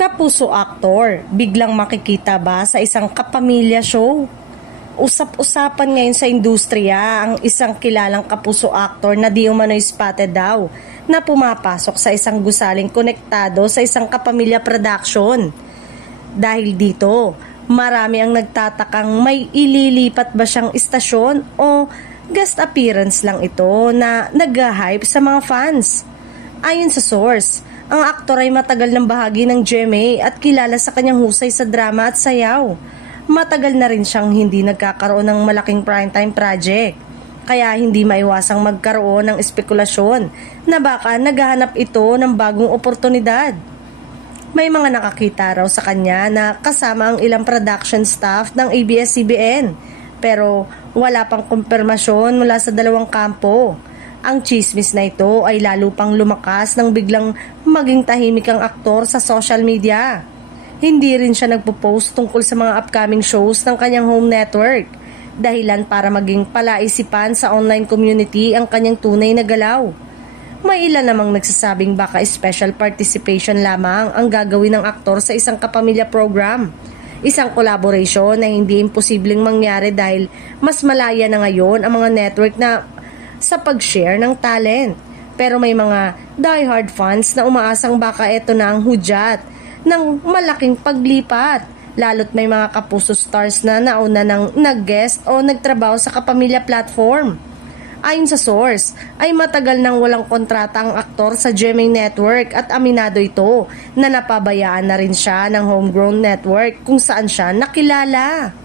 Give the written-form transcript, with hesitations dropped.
Kapuso aktor, biglang makikita ba sa isang kapamilya show? Usap-usapan ngayon sa industriya ang isang kilalang kapuso aktor na di umano'y spotted daw na pumapasok sa isang gusaling konektado sa isang kapamilya production. Dahil dito, marami ang nagtatakang may ililipat ba siyang istasyon o guest appearance lang ito na nag-hype sa mga fans. Ayon sa source, ang aktor ay matagal ng bahagi ng GMA at kilala sa kanyang husay sa drama at sayaw. Matagal na rin siyang hindi nagkakaroon ng malaking primetime project. Kaya hindi maiwasang magkaroon ng espekulasyon na baka naghahanap ito ng bagong oportunidad. May mga nakakita raw sa kanya na kasama ang ilang production staff ng ABS-CBN pero wala pang kumpirmasyon mula sa dalawang kampo. Ang chismis na ito ay lalo pang lumakas nang biglang maging tahimik ang aktor sa social media. Hindi rin siya nagpo-post tungkol sa mga upcoming shows ng kanyang home network, dahilan para maging palaisipan sa online community ang kanyang tunay na galaw. May ilan namang nagsasabing baka special participation lamang ang gagawin ng aktor sa isang kapamilya program. Isang collaboration na hindi imposibleng mangyari dahil mas malaya na ngayon ang mga network na sa pag-share ng talent. Pero may mga diehard fans na umaasang baka ito na ang hudyat ng malaking paglipat, lalo't may mga kapuso stars na nauna ng nag-guest o nagtrabaho sa kapamilya platform. Ayon sa source, ay matagal nang walang kontrata ang aktor sa GMA Network at aminado ito na napabayaan na rin siya ng homegrown network kung saan siya nakilala.